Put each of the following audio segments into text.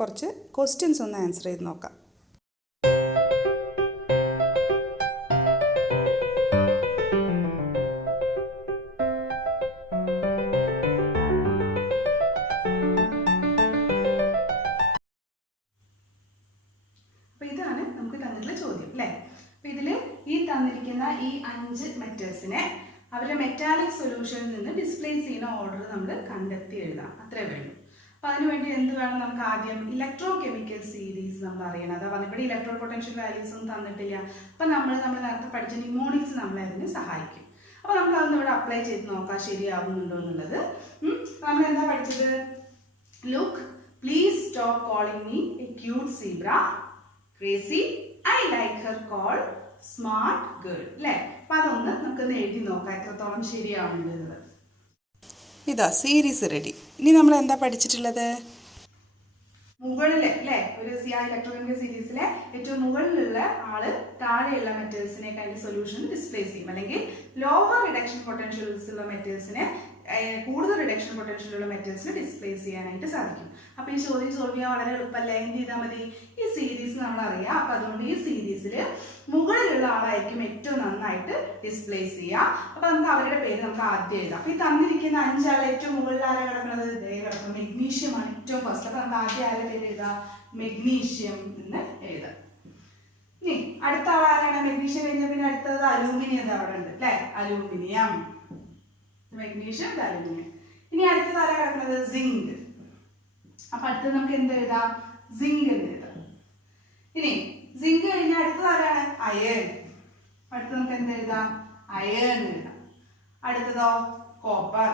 കുറച്ച് ക്വസ്റ്റ്യൻസ് ഒന്ന് ആൻസർ ചെയ്ത് നോക്കാം. അപ്പോൾ ഇതാണ് നമുക്ക് തന്നിട്ടുള്ള ചോദ്യം അല്ലേ. അപ്പോൾ ഇതിൽ ഈ തന്നിരിക്കുന്ന ഈ 5 മെറ്റൽസിനെ അവരുടെ മെറ്റാലിക് സൊല്യൂഷനിൽ നിന്ന് ഡിസ്പ്ലേസ് ചെയ്യുന്ന ഓർഡർ നമ്മൾ കണ്ടെത്തി എഴുതാം. അത്രേ വേണ്ടു. അപ്പോൾ അതിനുവേണ്ടി എന്ത് വേണം? നമുക്ക് ആദ്യം ഇലക്ട്രോ കെമിക്കൽ സീരീസ് നമ്മൾ അറിയണം. അതാ പറഞ്ഞ ഇവിടെ ഇലക്ട്രോ പൊട്ടൻഷ്യൽ വാല്യൂസ് ഒന്നും തന്നിട്ടില്ല. അപ്പോൾ നമ്മൾ നേരത്തെ പഠിച്ച നിമോണിക്സ് നമ്മളെ അതിന് സഹായിക്കും. അപ്പോൾ നമുക്ക് അതൊന്ന് ഇവിടെ അപ്ലൈ ചെയ്ത് നോക്കാം ശരിയാവുന്നുണ്ടോ എന്നുള്ളത്. നമ്മൾ എന്താ പഠിച്ചത്? Look, please stop calling me A cute zebra. Crazy, I like her call smart girl. അല്ലേ? അപ്പം അതൊന്ന് നമുക്കൊന്ന് എഴുതി നോക്കാം എത്രത്തോളം ശരിയാവുന്നത്. ഇതാ സീരീസ് റെഡി. ഇനി നമ്മൾ എന്താ പഠിച്ചിട്ടുള്ളത്? മുകളിലെ അല്ലേ ഒരു ഇലക്ട്രോകെമിക്കൽ സീരീസിലെ ഏറ്റവും മുകളിലുള്ള ആള് താഴെയുള്ള മെറ്റൽസിനെ അതിന്റെ സൊല്യൂഷൻ ഡിസ്പ്ലേസ് ചെയ്യും. അല്ലെങ്കിൽ ലോവർ റിഡക്ഷൻ പൊട്ടൻഷ്യൽസ് ഉള്ള മെറ്റൽസിനെ കൂടുതൽ റിഡക്ഷൻ പൊട്ടൻഷ്യലുള്ള മെറ്റൽസിനെ ഡിസ്പ്ലേസ് ചെയ്യാനായിട്ട് സാധിക്കും. അപ്പോൾ ഈ ചോദ്യം സോൾവ് ചെയ്യാൻ വളരെ എളുപ്പമല്ല. എന്ത് ചെയ്താൽ മതി? ഈ സീരീസ് നമ്മൾ അറിയാം. അപ്പം അതുകൊണ്ട് ഈ സീരീസിൽ മുകളിലുള്ള ആളായിരിക്കും ഏറ്റവും നന്നായിട്ട് ഡിസ്പ്ലേസ് ചെയ്യുക. അപ്പം നമുക്ക് അവരുടെ പേര് നമുക്ക് ആദ്യം എഴുതാം. അപ്പം ഈ തന്നിരിക്കുന്ന 5 ആൾ ഏറ്റവും മുകളിൽ ആരാ കിടക്കുന്നത്? കിടക്കുന്നത് മെഗ്നീഷ്യം ആണ് ഏറ്റവും ഫസ്റ്റ്. അപ്പം നമുക്ക് ആദ്യം ആരുടെ പേര് എഴുതാം? മെഗ്നീഷ്യം എന്ന് എഴുതാം. ഇനി അടുത്ത ആൾ ആരാണ്? മെഗ്നീഷ്യം കഴിഞ്ഞാൽ പിന്നെ അടുത്തത് അലൂമിനിയം അവിടെ ഉണ്ട് അല്ലേ? Aluminium, magnesium, aluminium. ഇനി അടുത്തത് ആരാ കിടക്കുന്നത്? സിങ്ക്. അപ്പൊ അടുത്തത് നമുക്ക് എന്ത് എഴുതാം? സിങ്ക് എന്ന് എഴുതാം. ഇനി സിങ്ക് കഴിഞ്ഞാൽ അടുത്തത് ആരാണ്? അയൺ. അടുത്ത് നമുക്ക് എന്ത് എഴുതാം? അയൺ എഴുതാം. അടുത്തതോ കോപ്പർ.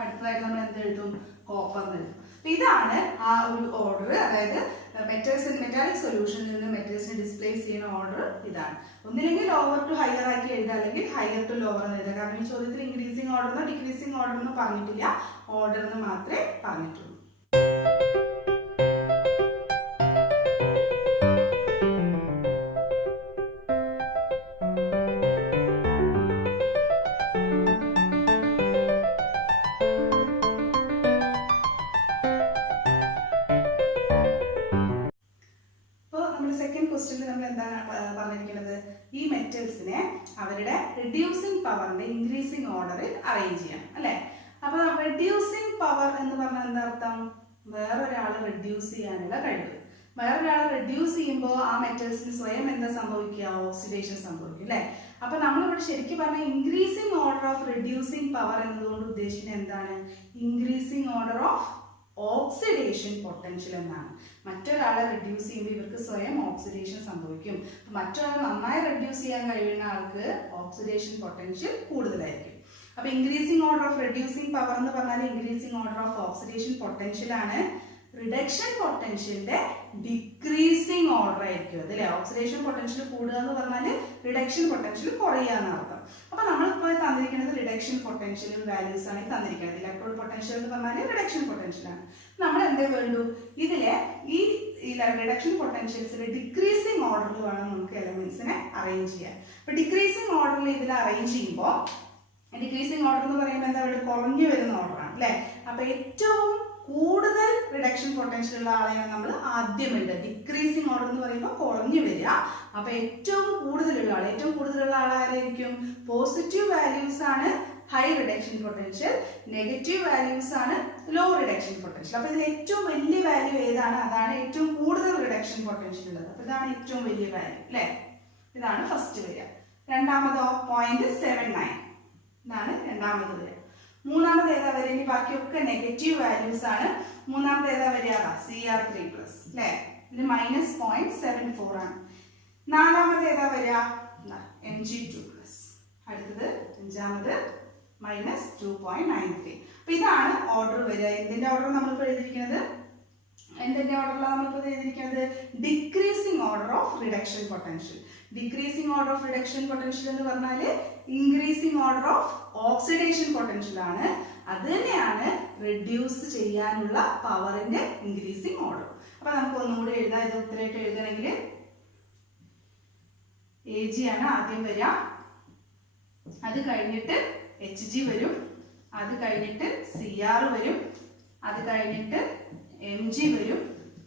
അടുത്തതായിട്ട് നമ്മൾ എന്ത് എഴുതും? കോപ്പർ എന്ന് എഴുതും. ഇതാണ് ആ ഒരു ഓർഡർ. അതായത് മെറ്റാലിക് സൊല്യൂഷനിൽ നിന്ന് മെറ്റൽസിനെ ഡിസ്പ്ലേസ് ചെയ്യുന്ന ഓർഡർ ഇതാണ്. ഒന്നില്ലെങ്കിൽ ലോവർ ടു ഹയർ ആക്കി എഴുതാം, അല്ലെങ്കിൽ ഹയർ ടു ലോവർ എന്ന് എഴുതാം. കാരണം ഈ ചോദ്യത്തിൽ ഇൻക്രീസിംഗ് ഓർഡർ ഡിക്രീസിംഗ് ഓർഡർ എന്ന് പറഞ്ഞിട്ടില്ല, ഓർഡർ എന്ന് മാത്രമേ പറഞ്ഞിട്ടുള്ളൂ. നമ്മൾ എന്താണ് പറഞ്ഞിരിക്കുന്നത്? ഈ മെറ്റൽസിനെ അവരുടെ റിഡ്യൂസിംഗ് പവറിന്റെ ഇൻക്രീസിംഗ് ഓർഡറിൽ അറേഞ്ച് ചെയ്യാം അല്ലെ. അപ്പൊ റിഡ്യൂസിംഗ് പവർ എന്ന് പറഞ്ഞാൽ എന്താ അർത്ഥം? വേറൊരാളെ റിഡ്യൂസ് ചെയ്യാനുള്ള കഴിവ്. വേറൊരാളെ റിഡ്യൂസ് ചെയ്യുമ്പോൾ ആ മെറ്റൽസിന് സ്വയം എന്താ സംഭവിക്കുക? ഓക്സിഡേഷൻ സംഭവിക്കും അല്ലെ. അപ്പൊ നമ്മളിവിടെ ശരിക്കും പറഞ്ഞാൽ increasing order of reducing power എന്നതുകൊണ്ട് ഉദ്ദേശിക്കുന്നത് എന്താണ്? Increasing order of oxidation potential എന്നാണ്. മറ്റൊരാളെ റിഡ്യൂസ് ചെയ്യുമ്പോൾ ഇവർക്ക് സ്വയം ഓക്സിഡേഷൻ സംഭവിക്കും. മറ്റൊരാളെ നന്നായി റിഡ്യൂസ് ചെയ്യാൻ കഴിയുന്ന ആൾക്ക് ഓക്സിഡേഷൻ പൊട്ടൻഷ്യൽ കൂടുതലായിരിക്കും. അപ്പൊ increasing order of reducing power എന്ന് പറഞ്ഞാൽ increasing order of oxidation potential ആണ്. റിഡക്ഷൻ പൊട്ടൻഷ്യലിന്റെ ഡിക്രീസിംഗ് ഓർഡർ ആയിരിക്കും അത് അല്ലെ. ഓക്സിഡേഷൻ പൊട്ടൻഷ്യൽ കൂടുക എന്ന് പറഞ്ഞാൽ റിഡക്ഷൻ പൊട്ടൻഷ്യൽ കുറയുക എന്നർത്ഥം. അപ്പൊ നമ്മളിപ്പോൾ തന്നിരിക്കുന്നത് റിഡക്ഷൻ പൊട്ടൻഷ്യലും വാല്യൂസ് ആണ് തന്നിരിക്കുന്നത്. ഇലക്ട്രോൺ പൊട്ടൻഷ്യൽ എന്ന് പറഞ്ഞാൽ റിഡക്ഷൻ പൊട്ടൻഷ്യൽ ആണ്. നമ്മൾ എന്തേ വേണ്ടു? ഇതിലെ ഈ റിഡക്ഷൻ പൊട്ടൻഷ്യൽസിലെ ഡിക്രീസിംഗ് ഓർഡറിൽ വേണം നമുക്ക് എലമെന്റ്സിനെ അറേഞ്ച് ചെയ്യാൻ. അപ്പൊ ഡിക്രീസിംഗ് ഓർഡറിൽ ഇതിൽ അറേഞ്ച് ചെയ്യുമ്പോൾ ഡിക്രീസിംഗ് ഓർഡർ എന്ന് പറയുമ്പോൾ എന്താ പറയുക? കുറഞ്ഞു വരുന്ന ഓർഡറാണ് അല്ലെ. അപ്പൊ ഏറ്റവും കൂടുതൽ റിഡക്ഷൻ പൊട്ടൻഷ്യൽ ഉള്ള ആളെയാണ് നമ്മൾ ആദ്യം എഴുതുക. ഡിക്രീസിംഗ് ഓർഡർ എന്ന് പറയുമ്പോൾ കുറഞ്ഞു വരിക. അപ്പൊ ഏറ്റവും കൂടുതലുള്ള ആൾ ആരായിരിക്കും? പോസിറ്റീവ് വാല്യൂസ് ആണ് high reduction potential, negative values ആണ് ലോ റിഡക്ഷൻ പൊട്ടൻഷ്യൽ. അപ്പൊ ഇതിൽ ഏറ്റവും വലിയ വാല്യൂ ഏതാണ്? അതാണ് ഏറ്റവും കൂടുതൽ റിഡക്ഷൻ പൊട്ടൻഷ്യൽ ഉള്ളത്. അപ്പൊ ഇതാണ് ഏറ്റവും വലിയ വാല്യൂ അല്ലെ. ഇതാണ് ഫസ്റ്റ് വരിക. രണ്ടാമതോ 0.79 ഇതാണ് രണ്ടാമത് വരിക. മൂന്നാമത് ഏതാ വരിക? ഇനി ബാക്കിയൊക്കെ നെഗറ്റീവ് വാല്യൂസ് ആണ്. മൂന്നാമത് ഏതാ വരിക? Cr3+ അല്ലെ. ഇതിന് -0.74 ആണ്. നാലാമത് ഏതാ വരിക? Mg2+. അടുത്തത് അഞ്ചാമത് -2.93. അപ്പൊ ഇതാണ് ഓർഡർ വരിക. എന്തിന്റെ ഓർഡർ നമ്മളിപ്പോൾ എഴുതിയിരിക്കുന്നത്? എന്തിന്റെ ഓർഡറിലാണ് നമ്മളിപ്പോൾ എഴുതിയിരിക്കുന്നത്? Decreasing order of reduction potential. Decreasing order of reduction potential എന്ന് പറഞ്ഞാൽ increasing order of oxidation potential ആണ്. അത് തന്നെയാണ് റിഡ്യൂസ് ചെയ്യാനുള്ള പവറിന്റെ ഇൻക്രീസിംഗ് ഓർഡർ. അപ്പൊ നമുക്ക് ഒന്നുകൂടി എഴുതാം. ഇത് ഉത്തരമായിട്ട് എഴുതണമെങ്കിൽ Ag ആണ് ആദ്യം വരിക, അത് കഴിഞ്ഞിട്ട് Hg വരും, അത് കഴിഞ്ഞിട്ട് Cr വരും, അത് കഴിഞ്ഞിട്ട് Mg വരും,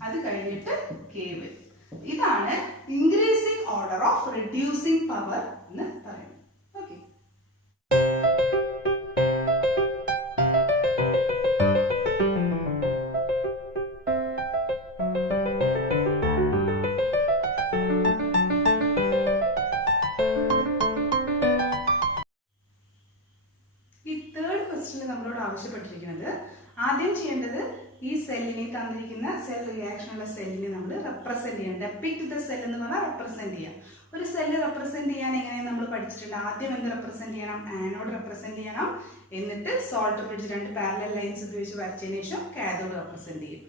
അത് കഴിഞ്ഞിട്ട് K വരും. ഇതാണ് increasing order of reducing power എന്ന് പറയുന്നത്. ഓക്കെ. ഈ തേർഡ് ക്വസ്റ്റ്യൻ നമ്മളോട് ആവശ്യപ്പെട്ടിരിക്കുന്നത് ആദ്യം ചെയ്യേണ്ടത് ഈ സെല്ലിനെ തന്നിരിക്കുന്ന സെൽ റിയാക്ഷനുള്ള സെല്ലിനെ നമ്മൾ റെപ്രസെന്റ് ചെയ്യണം. ഡെപ്പിക്ട് ദ സെൽ എന്ന് പറഞ്ഞാൽ റെപ്രസെന്റ് ചെയ്യാം. ഒരു സെല്ല് റെപ്രസെന്റ് ചെയ്യാൻ എങ്ങനെയാണ് നമ്മൾ പഠിച്ചിട്ടുണ്ട്. ആദ്യം എന്ത് റെപ്രസെന്റ് ചെയ്യണം? ആനോഡ് റെപ്രസെന്റ് ചെയ്യണം. എന്നിട്ട് സോൾട്ട് ബ്രിഡ്ജ് 2 പാരലൽ ലൈൻസ് ഉപയോഗിച്ച് വരച്ചതിന് ശേഷം കാഥോഡ് റെപ്രസെന്റ് ചെയ്യും.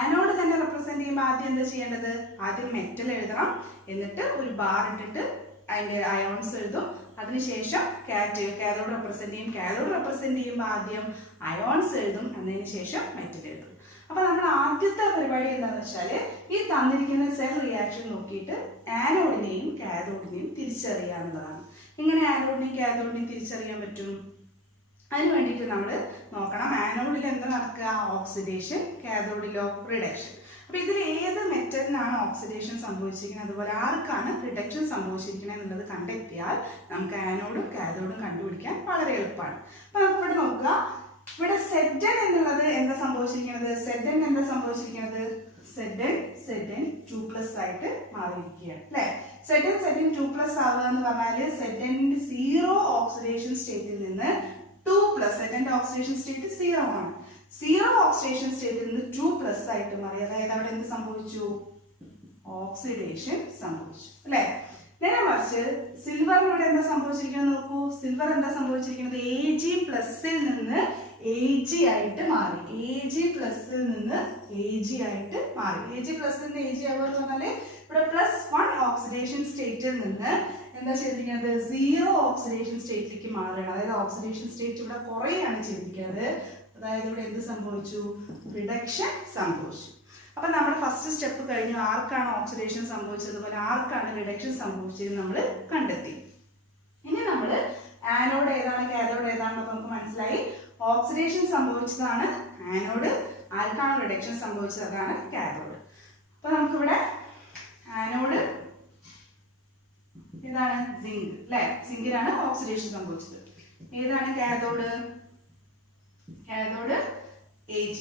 ആനോഡ് തന്നെ റെപ്രസെന്റ് ചെയ്യുമ്പോൾ ആദ്യം എന്താ ചെയ്യേണ്ടത്? ആദ്യം മെറ്റൽ എഴുതണം. എന്നിട്ട് ഒരു ബാർ ഇട്ടിട്ട് അതിന്റെ അയോൺസ് എഴുതും. അതിനുശേഷം കാഥോഡ് റെപ്രസെന്റ് ചെയ്യും. കാഥോഡ് റെപ്രസെന്റ് ചെയ്യുമ്പോൾ ആദ്യം അയോൺസ് എഴുതും. അതിന് ശേഷം മെറ്റൽ എഴുതും. അപ്പൊ നമ്മൾ ആദ്യത്തെ പരിപാടി എന്താണെന്ന് വെച്ചാൽ ഈ തന്നിരിക്കുന്ന സെൽ റിയാക്ഷൻ നോക്കിയിട്ട് ആനോഡിനെയും കാഥോഡിനെയും തിരിച്ചറിയാവുന്നതാണ്. എങ്ങനെ ആനോഡിനെയും കാഥോഡിനെയും തിരിച്ചറിയാൻ പറ്റും? അതിന് വേണ്ടിയിട്ട് നമ്മൾ നോക്കണം ആനോഡിൽ എന്താ നടക്കുക? ഓക്സിഡേഷൻ. കാഥോഡിലോ റിഡക്ഷൻ. അപ്പൊ ഇതിൽ ഏത് മെറ്റലിനാണ് ഓക്സിഡേഷൻ സംഭവിച്ചിരിക്കുന്നത്, അതുപോലെ ആർക്കാണ് റിഡക്ഷൻ സംഭവിച്ചിരിക്കുന്നത് എന്നുള്ളത് കണ്ടെത്തിയാൽ നമുക്ക് ആനോഡും കാഥോഡും കണ്ടുപിടിക്കാൻ വളരെ എളുപ്പമാണ്. അപ്പൊ നമുക്കിവിടെ നോക്കുക. ഇവിടെ Zn എന്നുള്ളത് എന്താ സംഭവിച്ചിരിക്കുന്നത്? Zn എന്താ സംഭവിച്ചിരിക്കുന്നത്? Zn 2+ ആയിട്ട് മാറിയിരിക്കുകയാണ് അല്ലെ. Zn 2+ ആവുക എന്ന് പറഞ്ഞാൽ Zn 0 ഓക്സിഡേഷൻ സ്റ്റേറ്റിൽ നിന്ന് 2+. Zn ഓക്സിഡേഷൻ സ്റ്റേറ്റ് 0 ആണ്. 0 ഓക്സിഡേഷൻ സ്റ്റേറ്റിൽ നിന്ന് 2+ ആയിട്ട് മാറി. അതായത് അവിടെ എന്ത് സംഭവിച്ചു? ഓക്സിഡേഷൻ സംഭവിച്ചു അല്ലെ. നേരെ മറിച്ച് സിൽവറിനോട് എന്താ സംഭവിച്ചിരിക്കുന്നത് നോക്കൂ. സിൽവർ എന്താ സംഭവിച്ചിരിക്കുന്നത്? Ag+ നിന്ന് Ag ആയിട്ട് മാറി. Ag+ നിന്ന് Ag ആയിട്ട് മാറി. Ag+ നിന്ന് Ag ആവുക എന്ന് പറഞ്ഞാല് ഇവിടെ +1 ഓക്സിഡേഷൻ സ്റ്റേറ്റിൽ നിന്ന് എന്താ ചെയ്തിരിക്കുന്നത്? 0 ഓക്സിഡേഷൻ സ്റ്റേറ്റിലേക്ക് മാറുകയാണ്. അതായത് ഓക്സിഡേഷൻ സ്റ്റേറ്റ് ഇവിടെ കുറയാണ് ചെയ്തിരിക്കുന്നത്. അതായത് ഇവിടെ എന്ത് സംഭവിച്ചു? റിഡക്ഷൻ സംഭവിച്ചു. അപ്പൊ നമ്മൾ ഫസ്റ്റ് സ്റ്റെപ്പ് കഴിഞ്ഞു. ആർക്കാണ് ഓക്സിഡേഷൻ സംഭവിച്ചത്, അതുപോലെ ആർക്കാണ് റിഡക്ഷൻ സംഭവിച്ചത് നമ്മൾ കണ്ടെത്തി. ഇനി നമ്മൾ ആനോഡ് ഏതാണ് കാഥോഡ് ഏതാണെന്നൊക്കെ നമുക്ക് മനസ്സിലായി. ഓക്സിഡേഷൻ സംഭവിച്ചതാണ് ആനോഡ്, ആർക്കാണ് റിഡക്ഷൻ സംഭവിച്ചത് അതാണ് കാഥോഡ്. അപ്പൊ നമുക്കിവിടെ ആനോഡ് ഏതാണ്? സിങ്ക് അല്ലെ. സിങ്കിനാണ് ഓക്സിഡേഷൻ സംഭവിച്ചത്. ഏതാണ് കാഥോഡ്? Cathode Ag.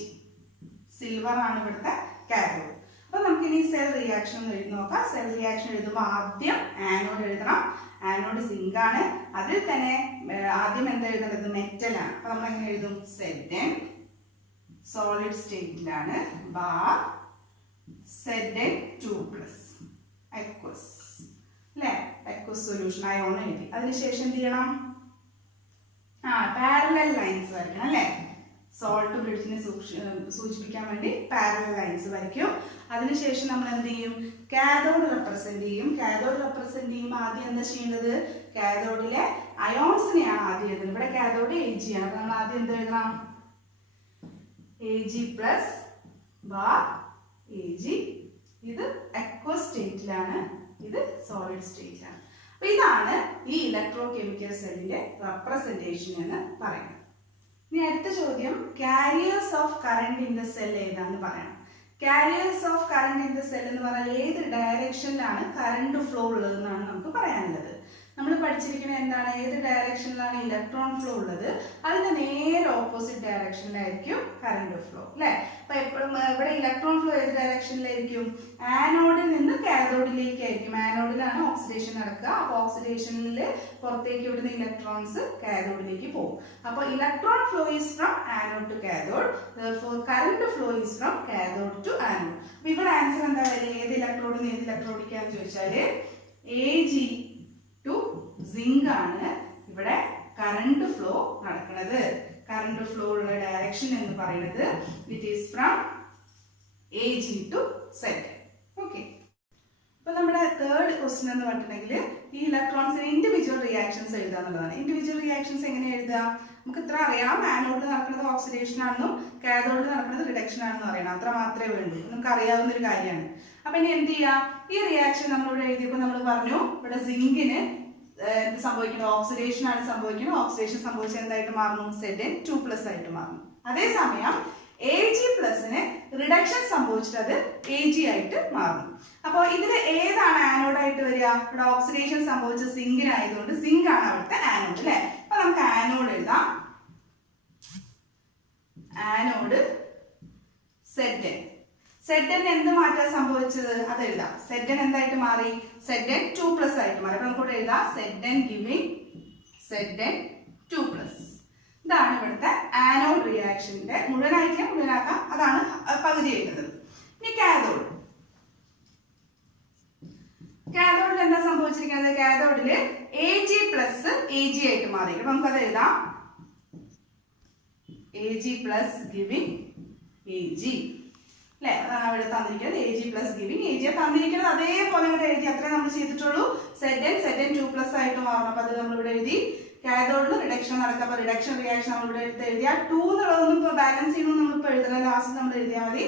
സിൽവർ ആണ് ഇവിടുത്തെ കാഥോഡ്. അപ്പൊ നമുക്ക് ഇനി സെൽ റിയാക്ഷൻ എഴുതി നോക്കാം. സെൽ റിയാക്ഷൻ എഴുതുമ്പോൾ ആദ്യം ആനോഡ് എഴുതണം. ആനോഡ് സിങ്ക് ആണ്. അതിൽ തന്നെ ആദ്യം എന്താ എഴുതേണ്ടത്? മെറ്റൽ ആണ്. അപ്പൊ നമ്മൾ എങ്ങനെ എഴുതും? Zn സോളിഡ് സ്റ്റേറ്റിലാണ് ബാർ Zn 2+ aqueous അല്ലെ. aqueous സൊല്യൂഷൻ അയോൺ എഴുതി. അതിനുശേഷം എന്ത് ചെയ്യണം? പാരലൽ ലൈൻസ് വരയ്ക്കണം അല്ലെ. സോൾട്ട് ബ്രിഡ്ജിനെ സൂചിപ്പിക്കാൻ വേണ്ടി പാരലൽ ലൈൻസ് വരയ്ക്കും. അതിനുശേഷം നമ്മൾ എന്ത് ചെയ്യും? കാഥോഡ് റെപ്രസെന്റ് ചെയ്യും. കാഥോഡ് റെപ്രസെന്റ് ചെയ്യുമ്പോൾ ആദ്യം എന്താ ചെയ്യുന്നത്? കാഥോഡിലെ അയോൺസിനെയാണ് ആദ്യം എഴുതുന്നത്. ഇവിടെ കാഥോഡ് Ag ആണ്. അപ്പൊ നമ്മൾ ആദ്യം എന്ത് എഴുതണം? Ag+ bar Ag. ഇത് അക്വസ് സ്റ്റേറ്റിലാണ്, ഇത് സോളിഡ് സ്റ്റേറ്റിലാണ്. അപ്പൊ ഇതാണ് ഈ ഇലക്ട്രോ കെമിക്കൽ സെല്ലിന്റെ റെപ്രസെന്റേഷൻ എന്ന് പറയുന്നത്. ഇനി അടുത്ത ചോദ്യം carriers of current in the cell ഏതാന്ന് പറയണം. Carriers of current in the cell എന്ന് പറഞ്ഞാൽ ഏത് ഡയറക്ഷനിലാണ് കറണ്ട് ഫ്ലോ ഉള്ളതെന്നാണ് നമുക്ക് പറയാനുള്ളത്. നമ്മൾ പഠിച്ചിരിക്കുന്നത് എന്താണ്? ഏത് ഡയറക്ഷനിലാണ് ഇലക്ട്രോൺ ഫ്ലോ ഉള്ളത് അതിന്റെ നേരെ ഓപ്പോസിറ്റ് ഡയറക്ഷനിലായിരിക്കും കറണ്ട് ഫ്ലോ അല്ലെ. അപ്പൊ എപ്പോഴും ഇവിടെ ഇലക്ട്രോൺ ഫ്ലോ ഏത് ഡയറക്ഷനിലായിരിക്കും? ആനോഡിൽ നിന്ന് കാഥോഡിലേക്കായിരിക്കും. ആനോഡിലാണ് ഓക്സിഡേഷൻ നടക്കുക. അപ്പൊ ഓക്സിഡേഷനിൽ പുറത്തേക്ക് വിടുന്ന ഇലക്ട്രോൺസ് കാഥോഡിലേക്ക് പോകും. അപ്പൊ electron flow is from anode to cathode. therefore current flow is from cathode to anode. അപ്പൊ ഇവിടെ ആൻസർ എന്താ വരിക? ഏത് ഇലക്ട്രോഡിന് ഏത് ഇലക്ട്രോഡിക്കാന്ന് ചോദിച്ചാല് Ag ടു സിങ്ക് ആണ് ഇവിടെ കറണ്ട് ഫ്ലോ നടക്കുന്നത്. കറണ്ട് ഫ്ലോ ഉള്ള ഡയറക്ഷൻ എന്ന് പറയുന്നത് it is from Ag to Zn. Okay. അപ്പൊ നമ്മുടെ തേർഡ് ക്വസ്റ്റ്യൻ എന്ന് പറഞ്ഞിട്ടുണ്ടെങ്കിൽ ഈ ഇലക്ട്രോൺസിന് ഇൻഡിവിജ്വൽ റിയാക്ഷൻസ് എഴുതുക എന്നുള്ളതാണ്. ഇൻഡിവിജ്വൽ റിയാക്ഷൻസ് എങ്ങനെ എഴുതുക? നമുക്ക് ഇത്ര അറിയാം. ആനോഡിൽ നടക്കുന്നത് ഓക്സിഡേഷൻ ആണെന്നും കാഥോഡിൽ നടക്കുന്നത് റിഡക്ഷൻ ആണെന്നും അറിയണം. അത്ര മാത്രമേ വേണ്ടൂ. നമുക്ക് അറിയാവുന്ന ഒരു കാര്യമാണ്. അപ്പൊ ഇനി എന്ത് ചെയ്യാം? ഈ റിയാക്ഷൻ നമ്മളിവിടെ എഴുതിയപ്പോൾ നമ്മൾ പറഞ്ഞു ഇവിടെ സിങ്കിന് എന്ത് സംഭവിക്കുന്നത്? ഓക്സിഡേഷൻ ആണ് സംഭവിക്കുന്നത്. ഓക്സിഡേഷൻ സംഭവിച്ച എന്തായിട്ട് മാറുന്നു? Zn 2+ ആയിട്ട് മാറുന്നു. അതേസമയം Ag പ്ലസിന് റിഡക്ഷൻ സംഭവിച്ചിട്ട് അത് Ag ആയിട്ട് മാറുന്നു. അപ്പോൾ ഇതിൽ ഏതാണ് ആനോഡ് ആയിട്ട് വരിക? ഇവിടെ ഓക്സിഡേഷൻ സംഭവിച്ച സിങ്കിനായതുകൊണ്ട് സിങ്ക് ആണ് അവിടുത്തെ ആനോഡ് അല്ലേ. അപ്പൊ നമുക്ക് ആനോഡ് എഴുതാം. Anode Zn. Zn എന്ത് മാറ്റാൻ സംഭവിച്ചത് അത് എഴുതാം. Zn എന്തായിട്ട് മാറി? Zn 2+ ആയിട്ട് മാറി. അപ്പൊ നമുക്ക് എഴുതാം Zn ഗിവിംഗ് Zn 2+. ഇതാണ് ഇവിടുത്തെ ആനോഡ് റിയാക്ഷന്റെ മുഴുവനാക്കാം. അതാണ് പകുതി എഴുതുന്നത്. ഇനി കാഥോഡ്. കാഥോഡിൽ എന്താ സംഭവിച്ചിരിക്കുന്നത്? കാഥോഡില് Ag പ്ലസ് Ag ആയിട്ട് മാറി. അപ്പൊ നമുക്കത് എഴുതാം Ag പ്ലസ് ഗിവിംഗ് Ag അല്ലെ. അതാണ് അവിടെ തന്നിരിക്കുന്നത്. Ag പ്ലസ് ഗിവിംഗ് Ag തന്നിരിക്കുന്നത് അതേപോലെ ഇവിടെ എഴുതി. അത്രേ നമ്മൾ ചെയ്തിട്ടുള്ളൂ. Zn 2+ ആയിട്ട് മാറണം. അപ്പൊ അത് നമ്മൾ ഇവിടെ എഴുതി. കാഥോഡിൽ റിഡക്ഷൻ നടക്കുക. അപ്പൊ റിഡക്ഷൻ റിയാക്ഷൻ നമ്മൾ ഇവിടെ എടുത്ത് എഴുതിയാൽ 2 എന്നുള്ളതൊന്നും ഇപ്പൊ ബാലൻസ് ചെയ്യണമെന്ന് നമ്മളിപ്പോൾ എഴുതുന്നത്. ലാസ്റ്റ് നമ്മൾ എഴുതിയാൽ മതി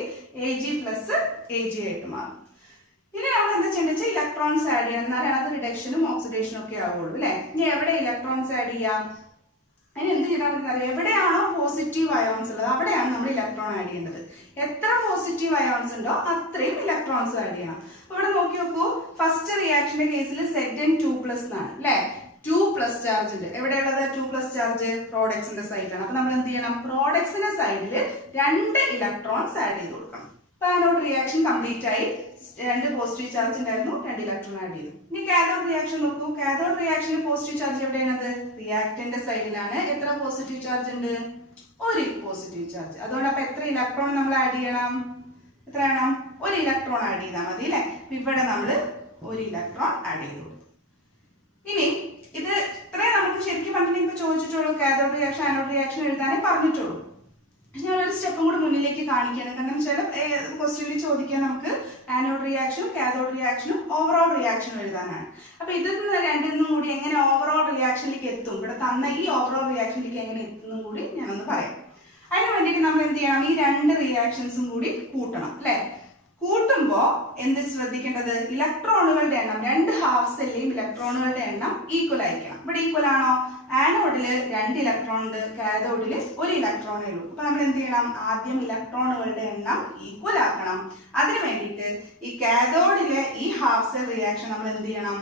Ag പ്ലസ് Ag ആയിട്ട് മാറും. ഇനി നമ്മൾ എന്താ ചെയ്യേണ്ടത്? ഇലക്ട്രോൺസ് ആഡ് ചെയ്യണം. എന്നാലും അത് റിഡക്ഷനും ഓക്സിഡേഷനും ഒക്കെ ആവുള്ളൂ അല്ലെ. ഇനി എവിടെ ഇലക്ട്രോൺസ് ആഡ് ചെയ്യാം? അതിന് എന്ത് ചെയ്താൽ എവിടെയാണോ പോസിറ്റീവ് അയോൺസ് ഉള്ളത് അവിടെയാണ് നമ്മൾ ഇലക്ട്രോൺ ആഡ് ചെയ്യേണ്ടത്. എത്ര പോസിറ്റീവ് അയോൺസ് ഉണ്ടോ അത്രയും ഇലക്ട്രോൺസ് ആഡ് ചെയ്യണം. ഇവിടെ നോക്കി നോക്കൂ. ഫസ്റ്റ് റിയാക്ഷന്റെ കേസിൽ Zn 2+ എന്നാണ് അല്ലെ. 2+ ചാർജ് ഉണ്ട്. എവിടെയുള്ളത് 2+ ചാർജ്? പ്രോഡക്ട്സിന്റെ സൈഡിലാണ്. അപ്പൊ നമ്മൾ എന്ത് ചെയ്യണം? പ്രോഡക്ട്സിന്റെ സൈഡിൽ 2 ഇലക്ട്രോൺസ് ആഡ് ചെയ്ത് കൊടുക്കണം. അപ്പൊ ആനോഡ് റിയാക്ഷൻ കംപ്ലീറ്റ് ആയി. 2 പോസിറ്റീവ് ചാർജ് ഉണ്ടായിരുന്നു, 2 ഇലക്ട്രോൺ ആഡ് ചെയ്തു. ഇനി കാഥോഡ് റിയാക്ഷൻ നോക്കൂ. കാഥോഡ് റിയാക്ഷനിൽ പോസിറ്റീവ് ചാർജ് എവിടെയാണത്? റിയാക്ടന്റ് സൈഡിലാണ്. എത്ര പോസിറ്റീവ് ചാർജ് ഉണ്ട്? 1 പോസിറ്റീവ് ചാർജ്. അതുകൊണ്ട് അപ്പൊ എത്ര ഇലക്ട്രോൺ നമ്മൾ ആഡ് ചെയ്യണം? എത്ര വേണം? 1 ഇലക്ട്രോൺ ആഡ് ചെയ്താൽ മതി അല്ലെ. ഇവിടെ നമ്മൾ 1 ഇലക്ട്രോൺ ആഡ് ചെയ്തു. ഇനി ഇത് ഇത്രയും നമുക്ക് ശരിക്കും പറഞ്ഞിട്ട് ചോദിച്ചിട്ടുള്ളൂ. കാഥോഡ് റിയാക്ഷൻ ആനോഡ് റിയാക്ഷൻ എഴുതാനേ പറഞ്ഞിട്ടുള്ളൂ. ഞാനൊരു സ്റ്റെപ്പും കൂടി മുന്നിലേക്ക് കാണിക്കുകയാണ്. കാരണം ചില ക്വസ്റ്റ്യനിൽ ചോദിക്കാൻ നമുക്ക് ആനോഡ് റിയാക്ഷനും കാഥോഡ് റിയാക്ഷനും ഓവറോൾ റിയാക്ഷനും എഴുതാനാണ്. അപ്പൊ ഇതിൽ നിന്ന് രണ്ടിന്നും കൂടി എങ്ങനെ ഓവറോൾ റിയാക്ഷനിലേക്ക് എത്തും, ഇവിടെ തന്ന ഈ ഓവറോൾ റിയാക്ഷനിലേക്ക് എങ്ങനെ എത്തുന്നും കൂടി ഞാനൊന്ന് പറയാം. അതിന് വേണ്ടിയിട്ട് നമ്മൾ എന്ത് ചെയ്യണം? ഈ 2 റിയാക്ഷൻസും കൂടി കൂട്ടണം അല്ലെ. കൂട്ടുമ്പോ എന്ത് ശ്രദ്ധിക്കേണ്ടത്? ഇലക്ട്രോണുകളുടെ എണ്ണം 2 ഹാഫ് സെല്ലിലെയും ഇലക്ട്രോണുകളുടെ എണ്ണം ഈക്വൽ ആയിരിക്കണം. ഇവിടെ ഈക്വൽ ആണോ? ആനോഡില് 2 ഇലക്ട്രോൺ ഉണ്ട്, കാഥോഡില് 1 ഇലക്ട്രോണേ ഉള്ളൂ. അപ്പൊ നമ്മൾ എന്ത് ചെയ്യണം? ആദ്യം ഇലക്ട്രോണുകളുടെ എണ്ണം ഈക്വൽ ആക്കണം. അതിന് വേണ്ടിയിട്ട് ഈ കാഥോഡിലെ ഈ ഹാഫ് സെൽ റിയാക്ഷൻ നമ്മൾ എന്ത് ചെയ്യണം?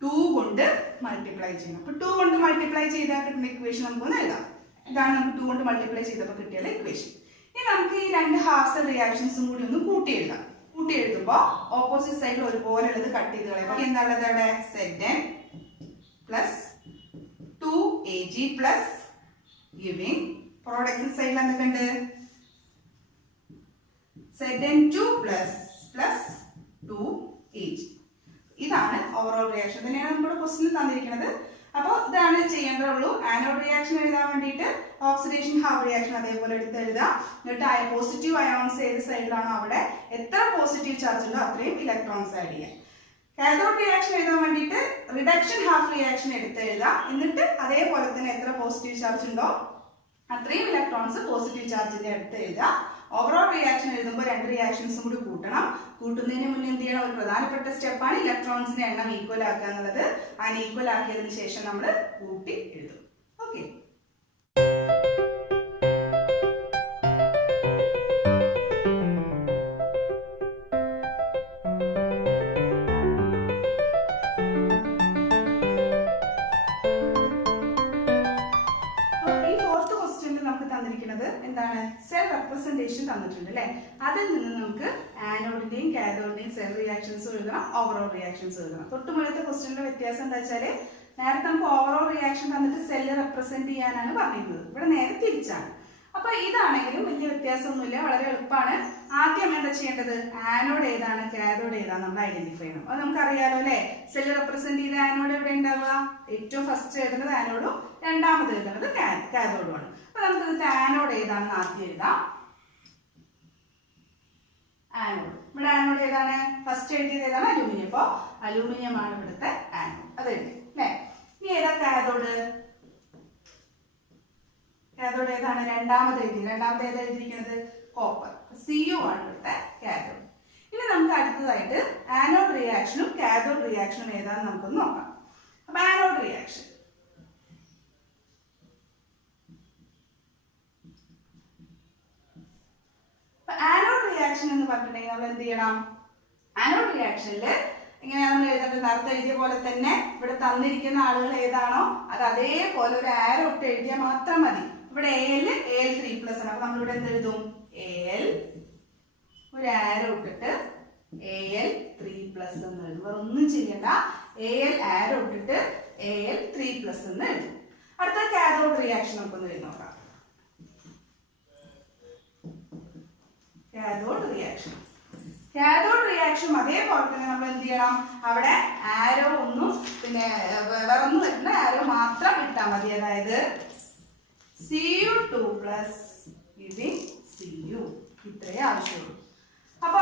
2 കൊണ്ട് മൾട്ടിപ്ലൈ ചെയ്യണം. അപ്പൊ 2 കൊണ്ട് മൾട്ടിപ്ലൈ ചെയ്താൽ കിട്ടുന്ന ഇക്വേഷൻ നമുക്കൊന്ന് എഴുതാം. ഇതാണ് നമുക്ക് 2 കൊണ്ട് മൾട്ടിപ്ലൈ ചെയ്തപ്പോൾ കിട്ടിയ ഇക്വേഷൻ. ഇനി നമുക്ക് ഈ 2 ഹാഫ് സെൽ റിയാക്ഷൻസും കൂടി ഒന്ന് കൂട്ടി എഴുതാം. കൂട്ടി എഴുതുമ്പോൾ ഓപ്പോസിറ്റ് സൈഡിൽ ഒരുപോലെ ഉള്ളത് കട്ട് ചെയ്ത് കളയാം. അപ്പൊ എന്താ ഉള്ളത് അവിടെ? Zn plus 2Ag plus giving product സൈഡിൽ എന്തൊക്കെ ഉണ്ട്? Zn2 plus 2Ag. ഇതാണ് ഓവറോൾ റിയാക്ഷൻ. തന്നെയാണ് നമ്മുടെ ക്വസ്റ്റ്യൻ തന്നിരിക്കുന്നത്. അപ്പോൾ ഇതാണ് ചെയ്യേണ്ടതുള്ളൂ. ആനോഡ് റിയാക്ഷൻ എഴുതാൻ വേണ്ടിയിട്ട് ഓക്സിഡേഷൻ ഹാഫ് റിയാക്ഷൻ അതേപോലെ എടുത്ത് എഴുതാം. എന്നിട്ട് പോസിറ്റീവ് അയോൺസ് ഏത് സൈഡിലാണോ അവിടെ എത്ര പോസിറ്റീവ് ചാർജ് ഉണ്ടോ അത്രയും ഇലക്ട്രോൺസ് ആഡ് ചെയ്യാം. കാഥോഡ് റിയാക്ഷൻ എഴുതാൻ വേണ്ടിയിട്ട് റിഡക്ഷൻ ഹാഫ് റിയാക്ഷൻ എടുത്ത് എഴുതാം. എന്നിട്ട് അതേപോലെ തന്നെ എത്ര പോസിറ്റീവ് ചാർജ് ഉണ്ടോ അത്രയും ഇലക്ട്രോൺസ് പോസിറ്റീവ് ചാർജിന്റെ അടുത്ത് എഴുതാം. ഓവറോൾ റിയാക്ഷൻ എഴുതുമ്പോൾ 2 റിയാക്ഷൻസും കൂടി കൂട്ടണം. കൂട്ടുന്നതിന് മുന്നേ എന്ത് ചെയ്യണം? ഒരു പ്രധാനപ്പെട്ട സ്റ്റെപ്പാണ് ഇലക്ട്രോൺസിന്റെ എണ്ണം ഈക്വൽ ആക്കുക എന്നുള്ളത്. അതിന് ഈക്വൽ ആക്കിയതിനു ശേഷം നമ്മൾ കൂട്ടി എഴുതും. ഓക്കെ. എന്താണ്? സെൽ റെപ്രസെന്റേഷൻ തന്നിട്ടുണ്ട് അല്ലെ. അതിൽ നിന്ന് നമുക്ക് ആനോഡിന്റെയും കാഥോഡിന്റെയും സെൽ റിയാക്ഷൻസ് എഴുതണം, ഓവറോൾ റിയാക്ഷൻസ് എഴുതണം. തൊട്ട് മുന്നത്തെ ക്വസ്റ്റ്യനിലെ വ്യത്യാസം എന്താ വെച്ചാല് നേരത്തെ നമുക്ക് ഓവറോൾ റിയാക്ഷൻ തന്നിട്ട് സെല്ല് റെപ്രസെന്റ് ചെയ്യാനാണ് പറഞ്ഞിരുന്നത്. ഇവിടെ നേരെ തിരിച്ചാണ്. അപ്പൊ ഇതാണെങ്കിലും വലിയ വ്യത്യാസമൊന്നുമില്ല, വളരെ എളുപ്പമാണ്. ആദ്യം എന്താ ചെയ്യേണ്ടത്? ആനോഡ് ഏതാണ് കാഥോഡ് ഏതാണ് നമ്മൾ ഐഡന്റിഫൈ ചെയ്യണം. അത് നമുക്കറിയാലോ അല്ലെ. സെല്ല് റെപ്രസെന്റ് ചെയ്ത ആനോഡ് എവിടെ ഉണ്ടാവുക? ഏറ്റവും ഫസ്റ്റ് എഴുതുന്നത് ആനോഡും രണ്ടാമത് എഴുതുന്നത് കാഥോഡുമാണ്. അപ്പൊ നമുക്ക് ഇതിന്റെ ആനോഡ് ഏതാണെന്ന് ആദ്യം എഴുതാം. ആനോഡ്. ഇവിടെ ആനോഡ് ഏതാണ്? ഫസ്റ്റ് എഴുതിയത് ഏതാണ്? അലൂമിനിയം. അപ്പൊ അലൂമിനിയം ആണ് ഇവിടുത്തെ ആനോഡ്. അത് എഴുതി അല്ലെ. ഇനി ഏതാ കാഥോഡ്? കാഥോഡ് ഏതാണ്? രണ്ടാമത് ഏതാ എഴുതിയിരിക്കുന്നത്? കോപ്പർ. Cu ആണ് ഇവിടുത്തെ കാഥോഡ്. ഇനി നമുക്ക് അടുത്തതായിട്ട് ആനോഡ് റിയാക്ഷനും കാഥോഡ് റിയാക്ഷനും ഏതാണെന്ന് നമുക്കൊന്ന് നോക്കാം. അപ്പൊ ആനോഡ് റിയാക്ഷൻ ആനോഡ് റിയാക്ഷൻ എന്ന് പറഞ്ഞിട്ടുണ്ടെങ്കിൽ നമ്മൾ എന്ത് ചെയ്യണം? ആനോഡ് റിയാക്ഷനിൽ ഇങ്ങനെ നമ്മൾ എഴുതേണ്ടത് നേരത്തെ എഴുതിയ പോലെ തന്നെ ഇവിടെ തന്നിരിക്കുന്ന ആളുകൾ ഏതാണോ അത് അതേപോലെ ഒരു ആരോ ഇട്ട് എഴുതിയാൽ മാത്രം മതി. ഇവിടെ Al3+ ആണ്. അപ്പൊ നമ്മളിവിടെ എന്ത് എഴുതും? Al ഒരു ആരോ ഇട്ടിട്ട് Al3+ എന്ന് എഴുതും. വേറെ ഒന്നും ചെയ്യണ്ട. Al ആരോ ഇട്ടിട്ട് Al3+ എന്ന് എഴുതും. അടുത്ത കാഥോഡ് റിയാക്ഷൻ നമുക്കൊന്ന് എഴുതി നോക്കാം. കാഥോഡ് റിയാക്ഷൻ അതേപോലെ തന്നെ നമ്മൾ എന്ത് ചെയ്യണം? അവിടെ ആരോ ഒന്നും പിന്നെ വേറെ ഒന്നും വരുന്ന ആരോ മാത്രം ഇട്ടാൽ മതി. അതായത് Cu2+ Cu ഇത്രയേ ആവശ്യമുള്ളൂ. അപ്പൊ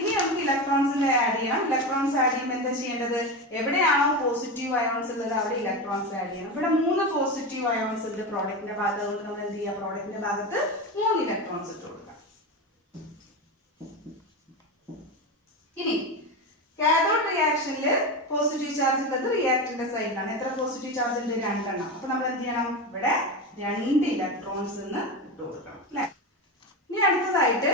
ഇനി നമുക്ക് ഇലക്ട്രോൺസിനെ ആഡ് ചെയ്യണം. ഇലക്ട്രോൺസ് ആഡ് ചെയ്യുമ്പോൾ എന്താ ചെയ്യേണ്ടത്? എവിടെയാണോ പോസിറ്റീവ് അയോൺസ് ഉള്ളത് അവിടെ ഇലക്ട്രോൺസ് ആഡ് ചെയ്യണം. ഇവിടെ 3 പോസിറ്റീവ് അയോൺസ് ഉണ്ട് പ്രോഡക്റ്റിന്റെ ഭാഗത്ത്. അതുകൊണ്ട് നമ്മൾ എന്ത് ചെയ്യുക? പ്രോഡക്റ്റിന്റെ ഭാഗത്ത് 3 ഇലക്ട്രോൺസ് ഇട്ട് കൊടുക്കാം. ഇനി കാഥോഡ് റിയാക്ഷനിൽ പോസിറ്റീവ് ചാർജ് ഉള്ളത് റിയാക്ടറിന്റെ സൈഡിലാണ്. എത്ര പോസിറ്റീവ് ചാർജ് ഉണ്ട്? 2 എണ്ണം. അപ്പൊ നമ്മൾ എന്ത് ചെയ്യണം? ഇവിടെ 2 ഇലക്ട്രോൺസ് ഇട്ട് കൊടുക്കണം അല്ലെ? ഇനി അടുത്തതായിട്ട്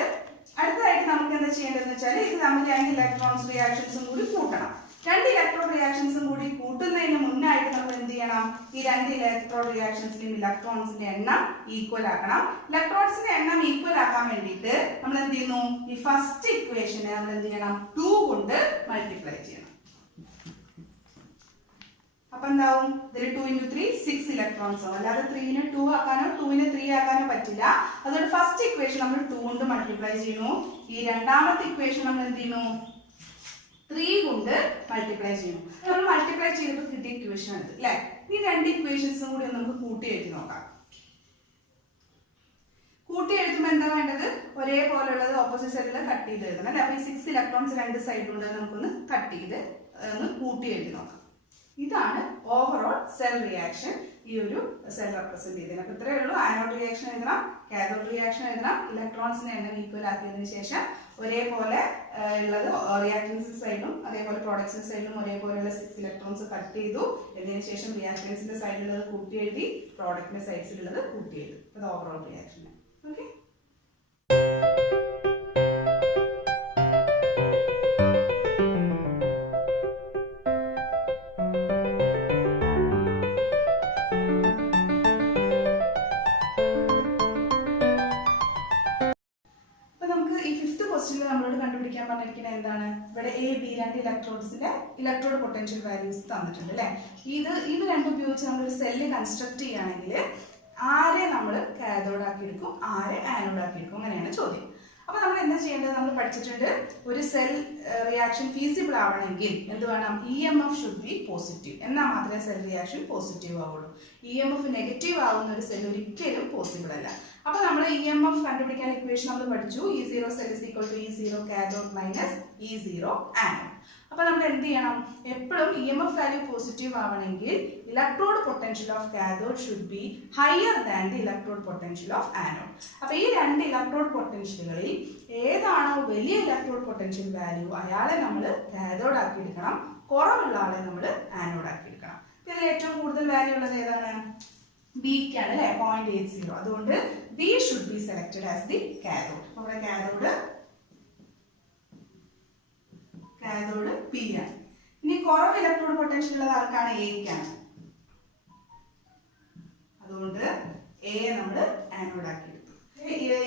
നമുക്ക് എന്താ ചെയ്യേണ്ടതെന്ന് വെച്ചാൽ ഇത് നമ്മൾ 2 ഇലക്ട്രോൺസ് റിയാക്ഷൻസും കൂടി കൂട്ടണം. 2 ഇലക്ട്രോൺ റിയാക്ഷൻസും കൂടി കൂട്ടുന്നതിന് മുന്നായിട്ട് നമ്മൾ എന്ത് ചെയ്യണം? ഈ 2 ഇലക്ട്രോൺ റിയാക്ഷൻസിന്റെയും ഇലക്ട്രോൺസിന്റെ എണ്ണം ഈക്വൽ ആക്കണം. ഇലക്ട്രോൺസിന്റെ എണ്ണം ഈക്വൽ ആക്കാൻ വേണ്ടിയിട്ട് നമ്മൾ എന്ത് ചെയ്യുന്നു? ഈ ഫസ്റ്റ് ഇക്വേഷനെ നമ്മൾ എന്ത് ചെയ്യണം? 2 കൊണ്ട് മൾട്ടിപ്ലൈ ചെയ്യണം. അപ്പൊ എന്താവും? ഇതിൽ 2 × 3 6 ഇലക്ട്രോൺസ് ആവും. അല്ലാതെ 3നെ 2 ആക്കാനോ 2നെ 3 ആക്കാനോ പറ്റില്ല. അതുകൊണ്ട് ഫസ്റ്റ് ഇക്വേഷൻ നമ്മൾ 2 കൊണ്ട് മൾട്ടിപ്ലൈ ചെയ്യുന്നു. ഈ രണ്ടാമത്തെ ഇക്വേഷൻ നമ്മൾ എന്ത് ചെയ്യുന്നു? 3 കൊണ്ട് മൾട്ടിപ്ലൈ ചെയ്യുന്നു. നമ്മൾ മൾട്ടിപ്ലൈ ചെയ്തപ്പോൾ കിട്ടിയ ഇക്വേഷൻ ആണ് അല്ലേ? ഈ 2 ഇക്വേഷൻസും കൂടി നമുക്ക് കൂട്ടി എഴുതി നോക്കാം. കൂട്ടി എഴുതുമ്പോൾ എന്താ വേണ്ടത്? ഒരേപോലുള്ളത് ഓപ്പോസിറ്റ് സൈഡിൽ കട്ട് ചെയ്ത് എഴുതണം അല്ലെ? അപ്പൊ ഈ 6 ഇലക്ട്രോൺസ് 2 സൈഡിലുണ്ട്. നമുക്കൊന്ന് കട്ട് ചെയ്ത് ഒന്ന് കൂട്ടി എഴുതി നോക്കാം. ഇതാണ് ഓവറോൾ സെൽ റിയാക്ഷൻ. ഈ ഒരു സെൽ റെപ്രസെന്റ് ചെയ്തത്. അപ്പൊ ഇത്രയേ ഉള്ളൂ. ആനോഡ് റിയാക്ഷൻ എഴുതണം, കാഥോഡ് റിയാക്ഷൻ എഴുതണം, ഇലക്ട്രോൺസിനെ എണ്ണം ഈക്വൽ ആക്കിയതിനു ശേഷം ഒരേപോലെ ഉള്ളത് റിയാക്ടൻസിന്റെ സൈഡിലും അതേപോലെ പ്രോഡക്ട്സിന്റെ സൈഡിലും ഒരേപോലെയുള്ള 6 ഇലക്ട്രോൺസ് കട്ട് ചെയ്തു. ഇതിനു ശേഷം റിയാക്ടൻസിന്റെ സൈഡിലുള്ളത് കൂട്ടി എഴുതി, പ്രോഡക്റ്റിന്റെ സൈഡ്സിലുള്ളത് കൂട്ടി എഴുതി. അത് ഓവറോൾ റിയാക്ഷൻ. ഓക്കെ. നമ്മളോട് കണ്ടുപിടിക്കാൻ പറഞ്ഞിരിക്കുന്നത് എന്താണ്? ഇവിടെ A, B 2 ഇലക്ട്രോഡ്സിന്റെ ഇലക്ട്രോഡ് പൊട്ടൻഷ്യൽ വാല്യൂസ് തന്നിട്ടുണ്ട് അല്ലെ? ഇത് രണ്ടും ഉപയോഗിച്ച് നമ്മളൊരു സെല്ല് കൺസ്ട്രക്ട് ചെയ്യുകയാണെങ്കിൽ ആരെ നമ്മൾ കാഥോഡ് ആക്കി എടുക്കും, ആരെ ആനോഡ് ആക്കി എടുക്കും, അങ്ങനെയാണ് ചോദ്യം. അപ്പൊ നമ്മൾ എന്താ ചെയ്യേണ്ടത്? നമ്മൾ പഠിച്ചിട്ടുണ്ട് ഒരു സെൽ റിയാക്ഷൻ ഫീസിബിൾ ആവണമെങ്കിൽ എന്ത് വേണം? EMF should be positive. എന്നാൽ മാത്രമേ സെൽ റിയാക്ഷൻ പോസിറ്റീവ് ആവുള്ളൂ. EMF നെഗറ്റീവ് ആവുന്ന ഒരു സെൽ ഒരിക്കലും പോസിബിൾ അല്ല. അപ്പൊ നമ്മൾ EMF കണ്ടുപിടിക്കാൻ ഇക്വേഷൻ നമ്മൾ പഠിച്ചു. E0 cell is equal to E0 cathode minus E0 anode. അപ്പൊ നമ്മൾ എന്ത് ചെയ്യണം? എപ്പോഴും EMF വാല്യൂ പോസിറ്റീവ് ആവണമെങ്കിൽ electrode potential of cathode should be higher than the electrode potential of anode. അപ്പൊ ഈ 2 ഇലക്ട്രോഡ് പൊട്ടൻഷ്യലുകളിൽ ഏതാണോ വലിയ ഇലക്ട്രോഡ് പൊട്ടൻഷ്യൽ വാല്യൂ അയാളെ നമ്മൾ കാഥോഡ് ആക്കി എടുക്കണം, കുറവുള്ള ആളെ നമ്മൾ ആനോഡ് ആക്കി എടുക്കണം. ഇതിൽ ഏറ്റവും കൂടുതൽ വാല്യൂ ഉള്ളത് ഏതാണ്? ബിക്കാണ് അല്ലെ? 0.80. അതുകൊണ്ട് B should be selected as the cathode. നമ്മുടെ കാഥോഡ് ബി ആണ്. ഇനി കുറവ് ഇലക്ട്രോഡ് പൊട്ടൻഷ്യൽ ഉള്ളത് ആർക്കാണ്? എക്കാണ്. അതുകൊണ്ട് എ നമ്മൾ ആനോഡ് ആക്കി എടുത്തു.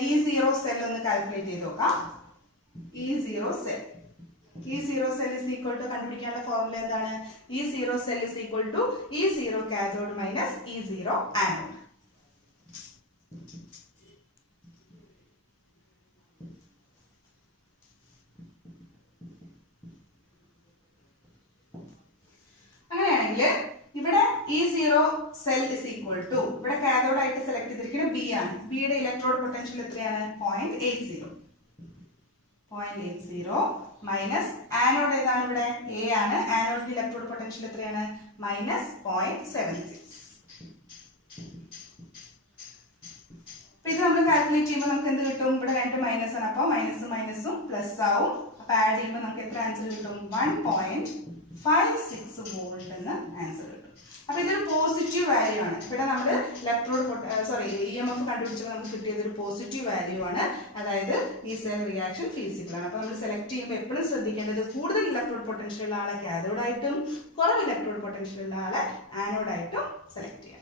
E0 സെൽ ഒന്ന് കാൽക്കുലേറ്റ് ചെയ്ത് നോക്കാം. E0 cell is equal to കണ്ടുപിടിക്കാനുള്ള ഫോർമുല എന്താണ്? E0 cell is equal to E0 cathode minus E0 anode. അങ്ങനെയാണെങ്കിൽ ഇവിടെ E0 cell is equal to ഇവിടെ കാഥോഡ് ആയിട്ട് സെലക്ട് ചെയ്തിരിക്കുന്നത് ബി ആണ്. ബിയുടെ ഇലക്ട്രോഡ് പൊട്ടൻഷ്യൽ എത്രയാണ്? 0.80 മൈനസ് ആനോഡ് ഏതാണ്? ഇവിടെ എ ആണ്. ആനോഡ് ഇലക്ട്രോഡ് പൊട്ടൻഷ്യൽ എത്രയാണ്? മൈനസ് 0.76. അപ്പൊ ഇത് നമ്മൾ കാൽക്കുലേറ്റ് ചെയ്യുമ്പോൾ നമുക്ക് എന്ത് കിട്ടും? ഇവിടെ 2 മൈനസ് ആണ്. അപ്പോൾ മൈനസും പ്ലസ് ആവും. അപ്പൊ ആഡ് ചെയ്യുമ്പോൾ നമുക്ക് എത്ര ആൻസർ കിട്ടും? 1.56 വോൾട്ട് എന്ന ആൻസർ കിട്ടും. അപ്പൊ ഇതൊരു പോസിറ്റീവ് വാല്യൂ ആണ്. ഇവിടെ നമ്മൾ EMF കണ്ടുപിടിച്ചപ്പോൾ നമുക്ക് കിട്ടിയത് ഒരു പോസിറ്റീവ് വാല്യൂ ആണ്. അതായത് ഈ സെൽ റിയാക്ഷൻ ഫീസിബിൾ ആണ്. അപ്പൊ നമ്മൾ സെലക്ട് ചെയ്യുമ്പോൾ എപ്പോഴും ശ്രദ്ധിക്കേണ്ടത് കൂടുതൽ ഇലക്ട്രോഡ് പൊട്ടൻഷ്യൽ ഉള്ള ആളെ കാഥോഡായിട്ടും കുറവ് ഇലക്ട്രോഡ് പൊട്ടൻഷ്യൽ ഉള്ള ആളെ ആനോഡായിട്ടും സെലക്ട് ചെയ്യാം.